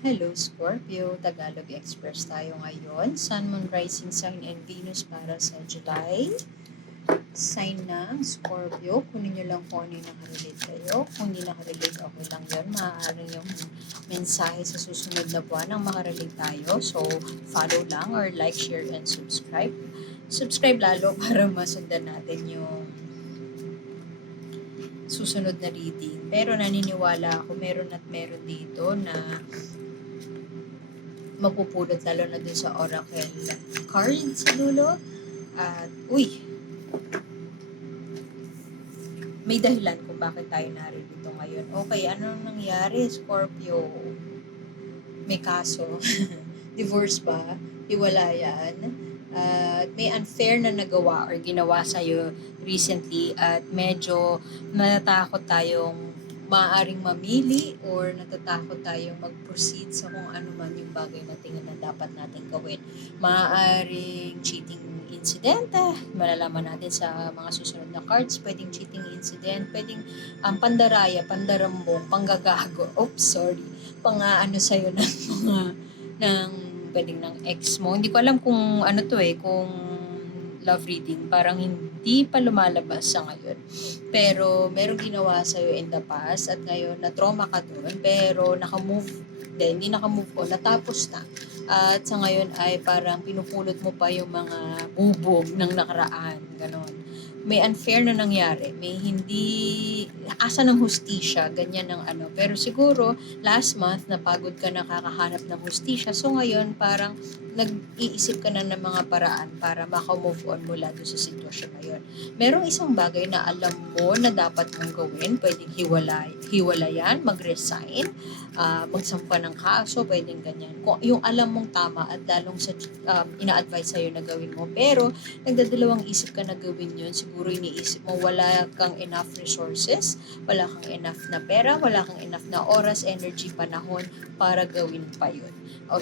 Hello Scorpio, Tagalog Express tayo ngayon. Sun, Moon, Rising Sign, and Venus para sa July. Sign ng Scorpio. Kunin nyo lang kung ano yung nakarelate kayo. Kung hindi nakarelate, okay lang yun. Maaaring yung mensahe sa susunod na buwan ang makarelate tayo. So, follow lang or like, share, and subscribe. Subscribe lalo para masundan natin yung susunod na reading. Pero naniniwala ako meron at meron dito na mapupulot lalo na dun sa oracle card sa dulo. At, may dahilan kung bakit tayo narito ngayon. Okay, anong nangyari, Scorpio? May kaso. Divorce ba? Hiwalayan? At may unfair na nagawa or ginawa sa'yo recently at medyo natatakot tayong maaaring mamili or natatakot tayong mag-proceed sa kung ano man yung bagay na tingin na dapat natin gawin. Maaaring cheating incident, malalaman natin sa mga susunod na cards, pwedeng cheating incident, pwedeng pandaraya, pandarambong, panggagago, oops, sorry, pang-aano sa'yo ng mga, ng, pwedeng ng ex mo. Hindi ko alam kung ano to kung love reading, parang hindi pa lumalabas sa ngayon. Pero merong ginawa sa'yo in the past at ngayon na-trauma ka doon, pero hindi naka-move on, natapos na. At sa ngayon ay parang pinupulot mo pa yung mga bubog ng nakaraan, ganon. May unfair na nangyari, may hindi, asa ng hustisya, ganyan ng ano. Pero siguro, last month, napagod ka na kakahanap ng hustisya. So ngayon, parang nag-iisip ka na ng mga paraan para maka-move on mula doon sa sitwasyon na yun. Merong isang bagay na alam mo na dapat mong gawin, pwedeng hiwalayan, mag-resign, magsampa ng kaso, pwedeng ganyan. Kung yung alam mong tama at lalong sa ina-advise sa'yo na gawin mo, pero nagdadalawang isip ka na gawin yun, siguro iniisip mo wala kang enough resources, wala kang enough na pera, wala kang enough na oras, energy, panahon para gawin pa yun.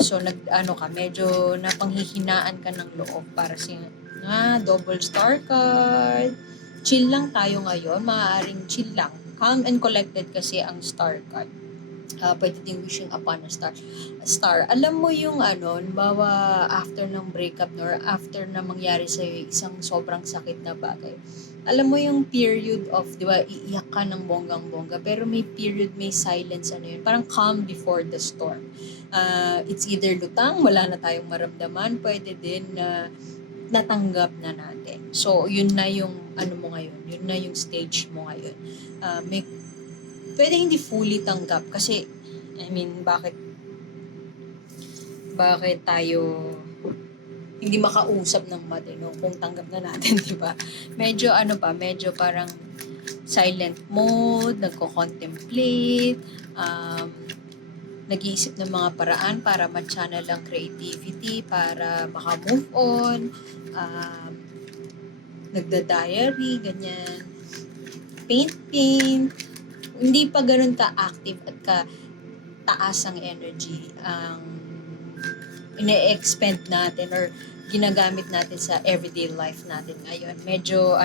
So medyo napanghihinaan ka ng loob para double star card. Chill lang tayo ngayon, maaaring chill lang. Calm and collected kasi ang star card. Pwede ding wishing upon a star. Alam mo yung bawa after ng breakup no, or after na mangyari sa'yo isang sobrang sakit na bagay. Alam mo yung period of, di ba, iiyak ka ng bonggang-bongga, pero may period, may silence, parang calm before the storm. It's either lutang, wala na tayong maramdaman, pwede din na natanggap na natin. So, yun na yung mo ngayon, yun na yung stage mo ngayon. May pwede hindi fully tanggap kasi bakit tayo hindi makausap ng matino kung tanggap na natin, di ba? Medyo parang silent mode, nagko-contemplate, nag-iisip ng mga paraan para ma-channel ang creativity, para maka-move on, nagda-diary, ganyan, paint, hindi pa ganun ka-active at ka-taas ang energy ang ine-expend natin or ginagamit natin sa everyday life natin ngayon. Medyo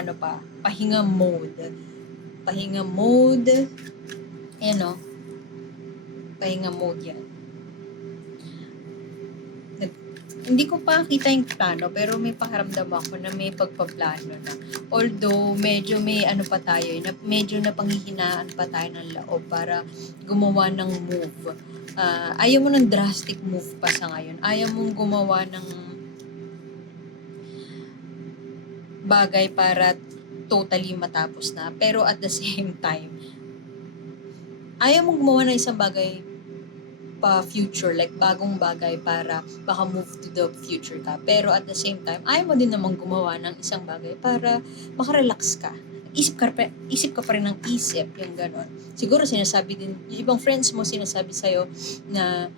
pahinga mode. Pahinga mode, pahinga mode yan. Hindi ko pa kita yung plano, pero may pakiramdam ako na may pagpaplano na. Although, medyo may pa tayo, medyo napanghihinaan pa tayo ng loob para gumawa ng move. Ayaw mo ng drastic move pa sa ngayon. Ayaw mong gumawa ng bagay para totally matapos na. Pero at the same time, ayaw mong gumawa ng isang bagay pa future, like bagong bagay para baka move to the future ka. Pero at the same time, ayaw mo din namang gumawa ng isang bagay para makarelax ka. Isip ka pa rin ng isip, yung ganon. Siguro sinasabi din, yung ibang friends mo sinasabi sa'yo na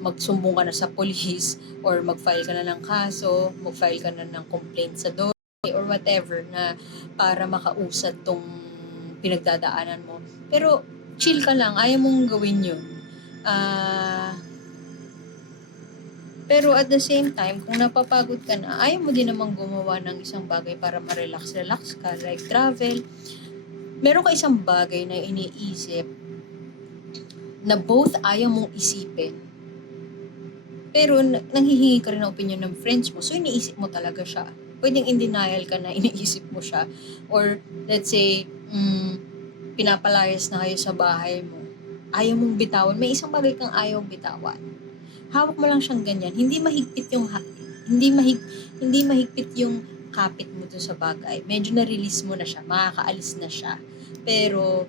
magsumbong ka na sa police or mag-file ka na ng kaso, mag-file ka na ng complaint sa DOLE or whatever na para makausad tong pinagdadaanan mo. Pero chill ka lang, ayaw mong gawin yun. Pero at the same time, kung napapagod ka na, ayaw mo din namang gumawa ng isang bagay para ma-relax ka, like travel. Meron ka isang bagay na iniisip na both ayaw mong isipin, pero nanghihingi ka rin ng opinion ng friends mo, so iniisip mo talaga siya. Pwedeng in denial ka na iniisip mo siya. Or let's say, pinapalayas na kayo sa bahay mo. Ayaw mong bitawan. May isang bagay kang ayaw bitawan. Hawak mo lang siyang ganyan. Hindi mahigpit yung kapit mo dun sa bagay. Medyo na-release mo na siya. Makakaalis na siya. Pero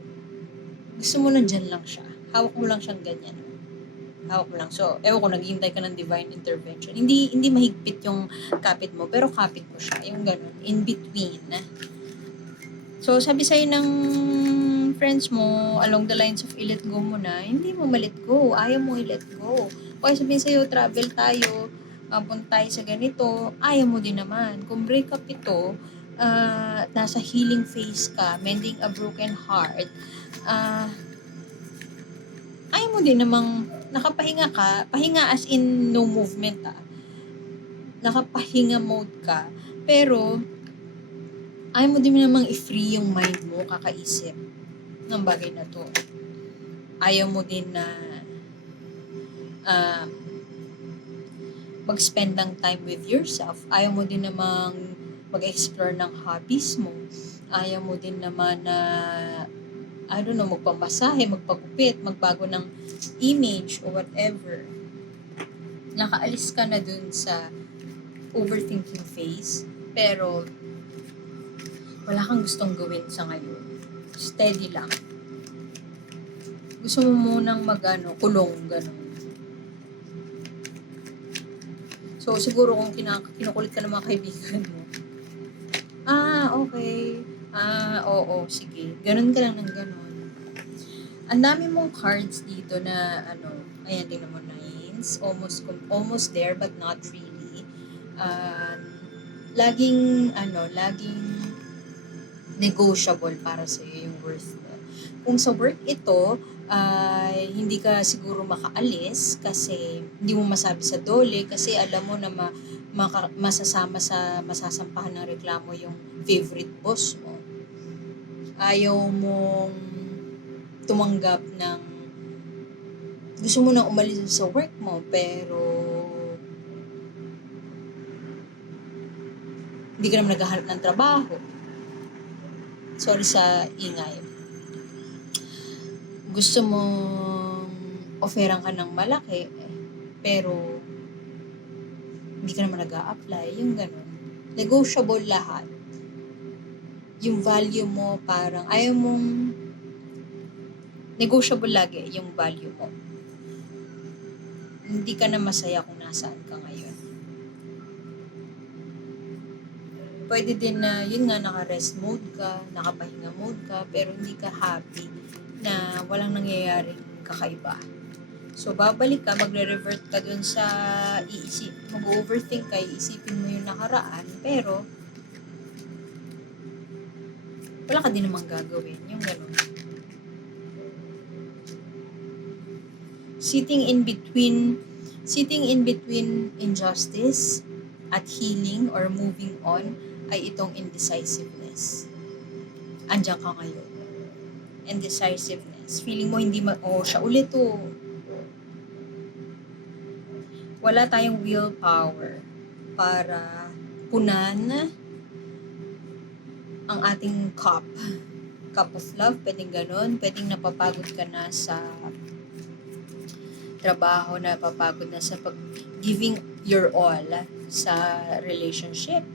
gusto mo na dyan lang siya. Hawak mo lang siyang ganyan. Hawak mo lang. So, ewan ko, naghihintay ka ng divine intervention. Hindi mahigpit yung kapit mo, pero kapit mo siya. Yung ganun. In between. So, sabi sa'yo ng friends mo, along the lines of i-let go mo na, hindi mo ma-let go. Ayaw mo i-let go. O kaya sabihin sa'yo, travel tayo, punta tayo sa ganito, ayaw mo din naman. Kung breakup ito, nasa healing phase ka, mending a broken heart, ayaw mo din namang nakapahinga ka, pahinga as in no movement nakapahinga mode ka, pero ayaw mo din namang i-free yung mind mo, kakaisip ng bagay na to. Ayaw mo din na mag-spend ng time with yourself. Ayaw mo din namang mag-explore ng hobbies mo. Ayaw mo din naman na magpamasahe, magpagupit, magbago ng image o whatever. Nakaalis ka na dun sa overthinking phase, pero wala kang gustong gawin sa ngayon. Steady lang. Gusto mo munang kulong, gano'n. So, siguro kung kinukulit ka ng mga kaibigan mo, okay. Oo, sige. Ganun ka lang ng ganun. Ang dami mong cards dito na, ayan, tingnan mo, nines. Almost there, but not really. Laging negotiable para sa iyo yung worth mo. Kung sa work ito, hindi ka siguro makaalis kasi hindi mo masabi sa dole kasi alam mo na masasampahan ng reklamo yung favorite boss mo. Ayaw mong tumanggap ng gusto mo nang umalis sa work mo pero hindi ka naman naghahanap ng trabaho. Sorry sa ingay. Gusto mong offeran ka ng malaki, pero hindi ka naman nag-a-apply, yung ganun. Negotiable lahat. Yung value mo parang, ayaw mong, negotiable lagi yung value mo. Hindi ka na masaya kung nasaan ka ngayon. Pwede din na, yun nga, naka-rest mode ka, nakapahinga mode ka, pero hindi ka happy na walang nangyayaring kakaiba. So, babalik ka, magre-revert ka dun sa mag-overthink ka, iisipin mo yung nakaraan, pero wala ka din namang gagawin, yung gano'n. Sitting in between injustice at healing or moving on ay itong indecisiveness. Andiyan ka ngayon. Indecisiveness. Feeling mo siya ulit to. Wala tayong willpower para punan ang ating cup of love. Pwedeng ganun. Pwedeng napapagod ka na sa trabaho, napapagod na sa giving your all sa relationship,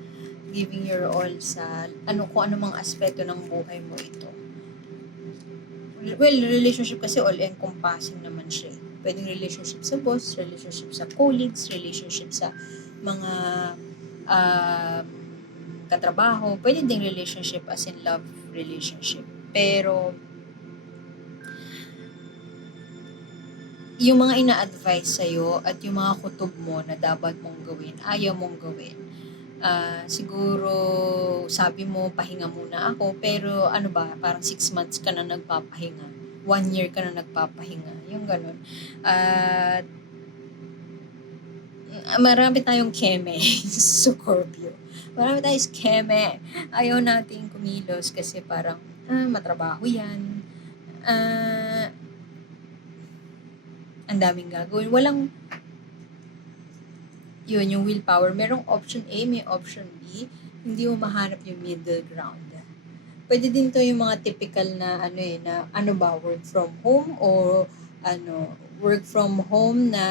giving your all sa kung ano mang aspeto ng buhay mo ito. Well, relationship kasi all-encompassing naman siya. Pwedeng relationship sa boss, relationship sa colleagues, relationship sa mga katrabaho, pwede ding relationship as in love relationship. Pero yung mga ina-advise sa'yo at yung mga kutob mo na dapat mong gawin, ayaw mong gawin. Siguro sabi mo pahinga muna ako, pero parang 6 months ka na nagpapahinga, 1 year ka na nagpapahinga, yung ganun. Marami tayong keme sa Scorpio. Marami tayong keme. Ayaw nating kumilos kasi parang matrabaho yan. ang daming gagawin. Walang, yun, yung willpower. Merong option A, may option B. Hindi mo mahanap yung middle ground. Pwede din to yung mga typical na work from home o work from home na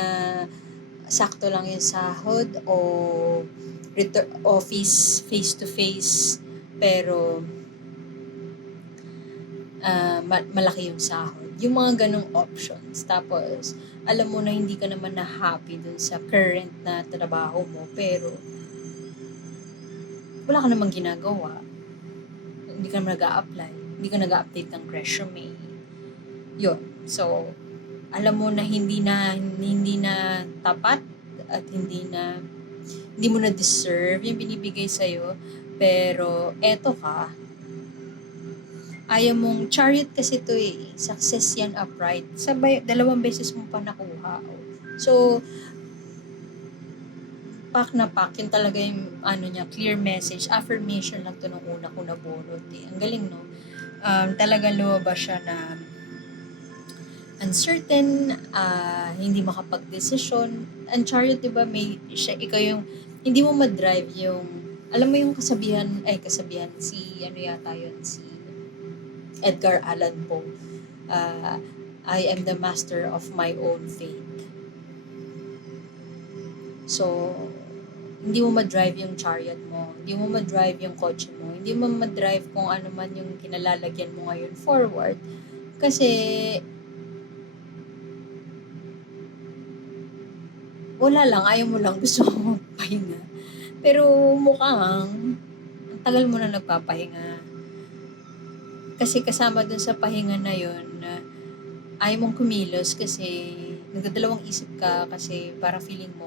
sakto lang yung sahod o office face to face pero malaki yung sahod. Yung mga ganong options. Tapos, alam mo na hindi ka naman na happy dun sa current na trabaho mo pero wala ka namang ginagawa. Hindi ka naman nag-a-apply. Hindi ka nag-a-update ng resume. Yun. So, alam mo na hindi na tapat at hindi mo na deserve yung binibigay sa'yo. Pero, eto ka, ayaw mong, chariot kasi to success yan upright. Dalawang beses mo pa nakuha. So, pak na pak, yun talaga yung clear message, affirmation lang to nung una ko nabunod. Ang galing, no? Talagang lumabas siya na uncertain, hindi makapag-desisyon. Ang chariot, di ba, ikaw yung, hindi mo ma-drive yung, alam mo yung kasabihan, si Edgar Allan Poe, I am the master of my own fate. So, hindi mo ma-drive yung chariot mo, hindi mo ma-drive yung kotse mo, hindi mo ma-drive kung ano man yung kinalalagyan mo ngayon forward. Kasi, wala lang, ayaw mo lang, gusto mo magpahinga. Pero mukhang, ang tagal mo na nagpapahinga. Kasi kasama dun sa pahinga na yun, ayaw mong kumilos kasi nagdadalawang isip ka kasi para feeling mo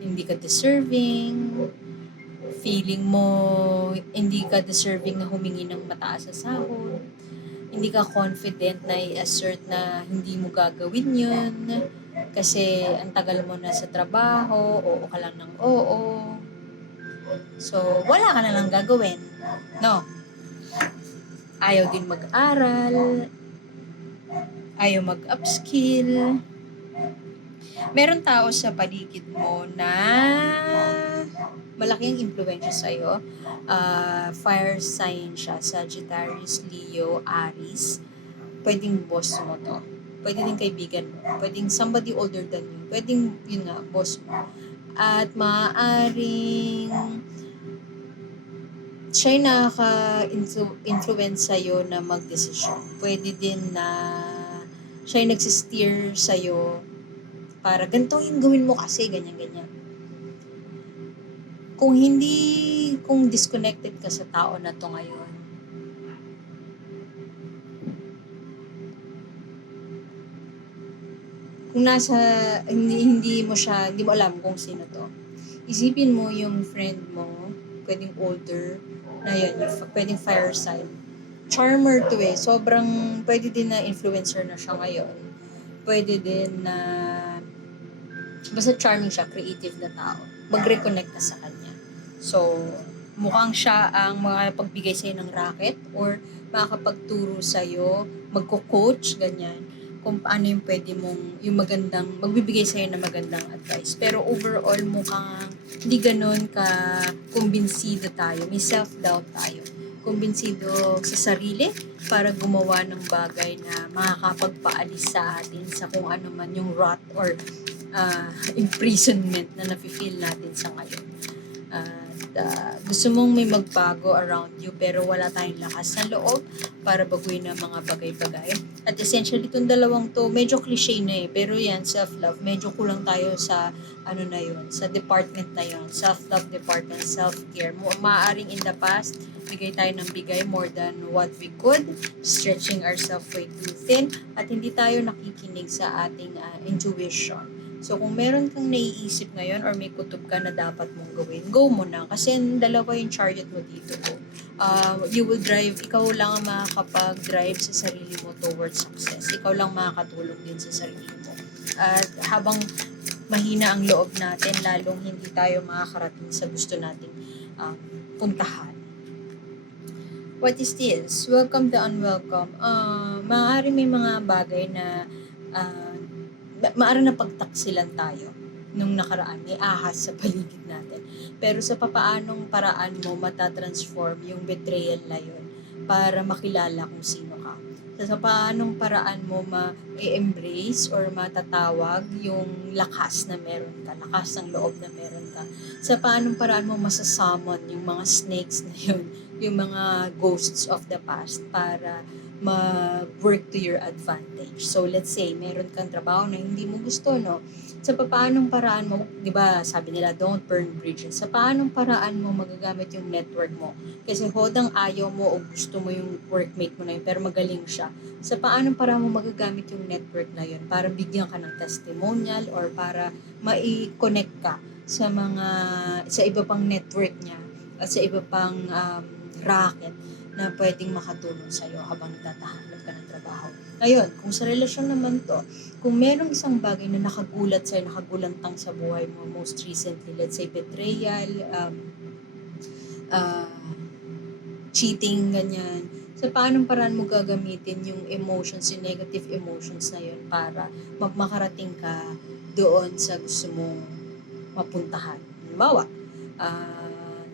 hindi ka deserving, feeling mo hindi ka deserving na humingi ng mataas na sahod, hindi ka confident na i-assert na hindi mo gagawin yun kasi ang tagal mo na sa trabaho, oo ka lang ng oo. So, wala ka na lang gagawin. No? Ayaw din mag-aral, ayaw mag-upskill. Meron tao sa paligid mo na malaki ang impluwensya sa'yo. Fire sign siya, Sagittarius, Leo, Aries. Pwedeng boss mo to. Pwede din kaibigan mo. Pwedeng somebody older than you. Pwedeng, yun nga, boss mo. At maaaring siya yung nakaka-influence sa'yo na mag-desisyon. Pwede din na siya yung nagsisteer sa'yo para ganito yung gawin mo kasi, ganyan-ganyan. Kung disconnected ka sa tao na to ngayon, kung hindi mo alam kung sino to, isipin mo yung friend mo, pwedeng older, na yun, pwedeng fire sign. Charmer to sobrang, pwede din na influencer na siya ngayon. Pwede din na, basta charming siya, creative na tao. Mag-reconnect ka sa kanya. So, mukhang siya ang makakapagbigay sa'yo ng racket or makakapagturo sa'yo, magko-coach, ganyan, kung paano yung pwede mong, magbibigay sa'yo ng magandang advice. Pero overall, mukhang hindi ganun kumbinsido tayo. May self-doubt tayo. Kumbinsido sa sarili para gumawa ng bagay na makakapagpaalis sa atin sa kung ano man yung rot or imprisonment na nafe-feel natin sa ngayon. Gusto mong may magbago around you pero wala tayong lakas ng loob para baguhin ang mga bagay-bagay. At essentially, itong dalawang to, medyo cliche na pero yan, self-love, medyo kulang tayo sa sa department na yun, self-love department, self-care. Maaaring in the past, bigay tayo ng bigay more than what we could, stretching ourselves way too thin, at hindi tayo nakikinig sa ating intuition. So, kung meron kang naiisip ngayon or may kutob ka na dapat mong gawin, go mo na. Kasi dalawa yung chariot mo dito. You will drive, ikaw lang ang makakapag-drive sa sarili mo towards success. Ikaw lang makakatulong din sa sarili mo. At habang mahina ang loob natin, lalong hindi tayo makakarating sa gusto nating puntahan. What is this? Welcome the unwelcome. Maaaring may mga bagay na maaari na pagtaksilan tayo nung nakaraan, may ahas sa paligid natin. Pero sa papaanong paraan mo matatransform yung betrayal na yun para makilala kung sino ka. Sa paanong paraan mo ma-embrace or matatawag yung lakas na meron ka, lakas ng loob na meron ka. Sa paanong paraan mo masasamon yung mga snakes na yun, yung mga ghosts of the past para mag-work to your advantage. So, let's say, meron kang trabaho na hindi mo gusto, no? Sa paanong paraan mo, di ba, sabi nila, don't burn bridges. Sa paanong paraan mo magagamit yung network mo? Kasi hodang ayaw mo o gusto mo yung workmate mo na yun, pero magaling siya. Sa paanong paraan mo magagamit yung network na yun para bigyan ka ng testimonial or para mai-connect ka sa iba pang network niya at sa iba pang racket na pwedeng makatulong sa'yo habang nagtatahanap ka ng trabaho. Ngayon, kung sa relasyon naman to, kung merong isang bagay na nakagulat sa'yo, nakagulantang sa buhay mo, most recently, let's say betrayal, cheating, ganyan, so paanong paraan mo gagamitin yung emotions, yung negative emotions na yun para makarating ka doon sa gusto mong mapuntahan. Halimbawa,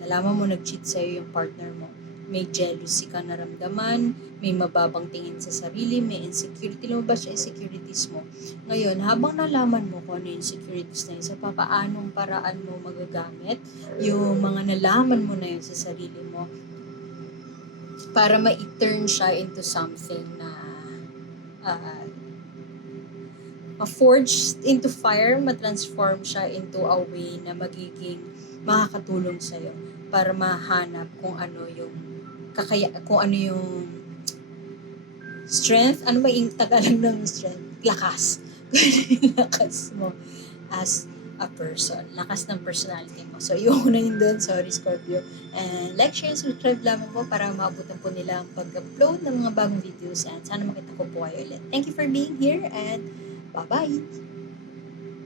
nalaman mo nag-cheat sa'yo yung partner mo, may jealousy ka naramdaman, may mababang tingin sa sarili, may insecurity, lumabas yung insecurities mo. Ngayon, habang nalaman mo kung ano yung insecurities na yun, sa papaanong paraan mo magagamit yung mga nalaman mo na yun sa sarili mo para ma-turn siya into something na ma-forge into fire, ma-transform siya into a way na magiging makakatulong sa'yo para mahanap kung ano yung strength, ano ba yung Tagalog ng strength? Lakas. Lakas mo as a person. Lakas ng personality mo. So, yung una yun doon, sorry Scorpio. And like, share, subscribe lamang po para maabutan po nila ang pag-upload ng mga bagong videos and sana makita ko po kayo ulit. Thank you for being here and bye-bye!